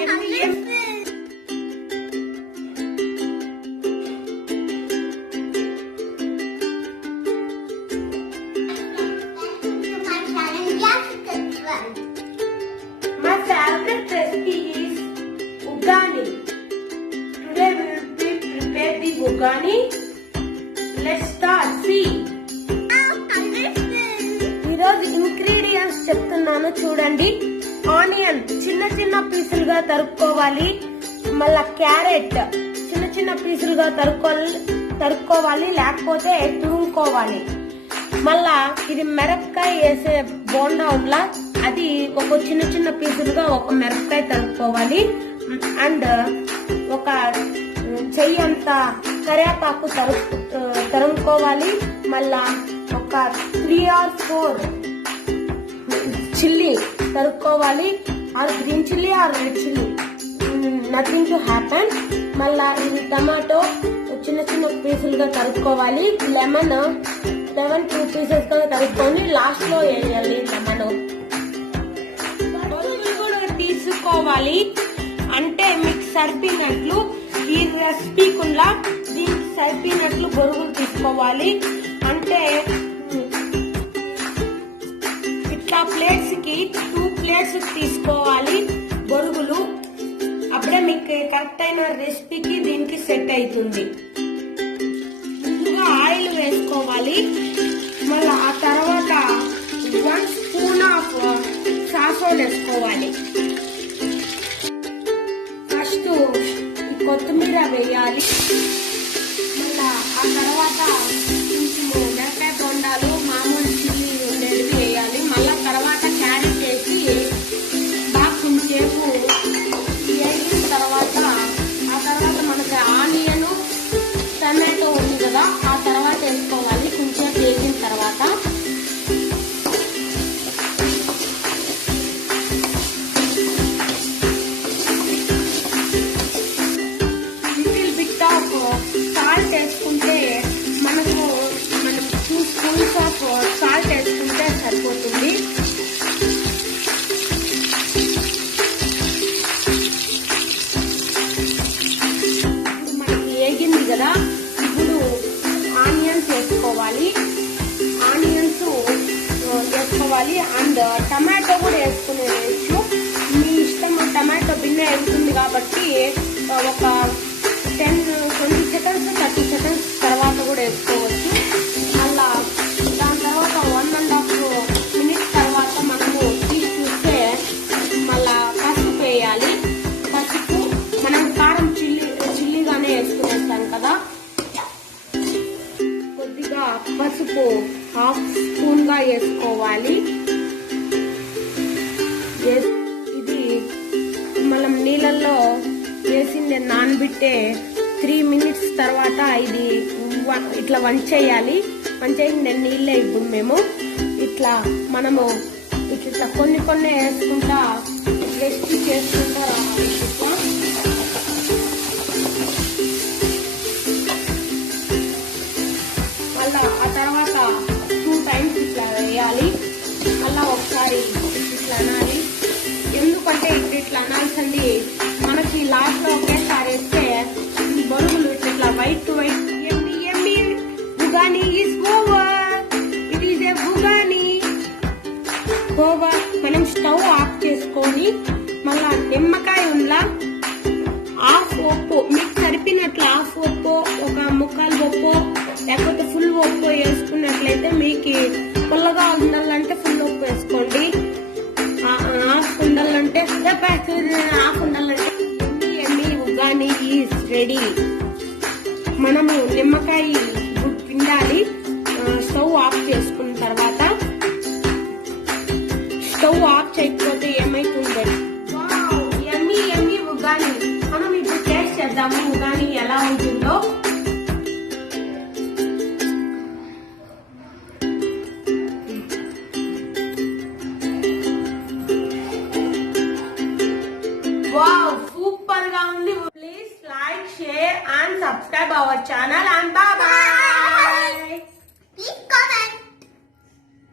My favorite recipe is Uggani. Today we will prepare the Uggani. Let's start. See. ఈరోజు ingredients చెప్తున్నాను చూడండి. Onion చిన్న చిన్న పీసులుగా తరుక్కోవాలి. మళ్ళా క్యారెట్ చిన్న చిన్న పీసులుగా తరుక్కోవాలి, లేకపోతే తురుముకోవాలి. మళ్ళా ఇది మిరపకాయ వేసే బోండా ఉండ్లా, అది ఒక చిన్న చిన్న పీసులుగా ఒక మిరపకాయ తరుక్కోవాలి. అండ్ ఒక చెయ్యి అంత కరివేపాకు తరుముకోవాలి. మళ్ళా ఒక 3 or 4 చిల్లీ తరుక్కోవాలి. Or green chilli or red chilli, nothing to happen. మళ్ళా ఇది టమాటో చిన్న చిన్న పీసులుగా తరుక్కోవాలి. లెమన్ 2 పీసెస్ గా తరుక్కొని లాస్ట్ లో వేయాలి లెమన్. బొరుగులు కూడా తీసుకోవాలి, అంటే మీకు సరిపోయినట్లు. ఈ రెసిపీకుల్లా దీనికి సరిపోయినట్లు బొరుగులు తీసుకోవాలి. అంటే ఇట్లా ప్లేట్స్ కి 2 plates తీసుకోవాలి బొరుగులు. అప్పుడే మీకు కరెక్ట్ అయిన రెసిపీకి దీనికి సెట్ అవుతుంది. ముందుగా ఆయిల్ వేసుకోవాలి. మళ్ళీ ఆ తర్వాత 1 spoon ఆఫ్ సాసోల్ వేసుకోవాలి. ఫస్ట్ కొత్తిమీర వేయాలి. మళ్ళా ఆ తర్వాత కొంచెం మిరపకాయ బొండాలు మామూలు చిల్లీ ఉండేవి వేయాలి. మళ్ళా తర్వాత క్యారెట్ వేసి బాగా కొంచెంసేపు వేగిన తర్వాత ఆ తర్వాత మనకి ఆనియన్ టమాటో ఉంది కదా, ఆ తర్వాత వేసుకోవాలి. కొంచెం వేగిన తర్వాత లిటిల్ బిట్ ఆఫ్ సాల్ట్ వేసుకుంటే మనం 2 spoons ఆఫ్ సాల్ట్ వేసుకుంటే సరిపోతుంది. మనకి వేగింది కదా, ఇప్పుడు ఆనియన్స్ వేసుకోవాలి. అండ్ టమాటో కూడా వేసుకునేవచ్చు, మీ ఇష్టం. టమాటో బిన్న వేస్తుంది కాబట్టి ఒక 20 seconds 30 seconds తర్వాత కూడా వేసుకోవచ్చు. మళ్ళా దాని తర్వాత 1.5 minutes తర్వాత మనము తీసి చూస్తే మళ్ళా పసుపు వేయాలి. పసుపు మనం కారం చిల్లీగానే వేసుకునేస్తాం కదా, కొద్దిగా పసుపు 1/2 spoon గా వేసుకోవాలి. ఇది మనం నీళ్ళల్లో వేసింది నానబెట్టే 3 minutes తర్వాత ఇది ఇట్లా వంచేయాలి. వంచేసి నీళ్ళే ఇప్పుడు మేము మనము ఇట్లా కొన్ని వేసుకుంటా రెసిపీ చేసుకుంటా రావాలి. మళ్ళా ఆ తర్వాత 2 times ఇట్లా వేయాలి. మళ్ళా ఒకసారి ఇట్లా అనాలి. ఎందుకంటే ఇట్లా అనాల్సింది మనకి లాస్ట్ లో ఒకేసారి వేస్తే ఈ బొరుగులు ఇట్లా వైట్ టు వైట్. ఎమ్మి ఉగాని is over. It is a ఉగాని ఓవర్. మనం స్టవ్ ఆఫ్ చేసుకొని మళ్ళా నిమ్మకాయ ఉందా, 1/2 ఉప్పు మీకు సరిపోయినట్లు 1/2 ఉప్పు, ఒక 1/4 ఉప్పు, లేకపోతే ఫుల్ ఉప్పు వేసుకున్నట్లయితే మీకు పుల్లగా ఉండాలంటే ఫుల్ ఉప్పు వేసుకోండి. 1/2 ఉండాలంటే 1/2 ఉండాలంటే ఎమ్మి ఉగాని ఈజ్ రెడీ. మనము నిమ్మకాయ పిండాలి. స్టవ్ ఆఫ్ చేసుకున్న తర్వాత, స్టవ్ ఆఫ్ చేయకపోతే ఏమైతుంది? ఎమ్మి ఉగాని. మనం ఇప్పుడు టేస్ట్ చేద్దాము ఉగాని ఎలా ఉంటుందో. వావ్, సూపర్ గా ఉంది. Please like, share and subscribe our channel and bye bye.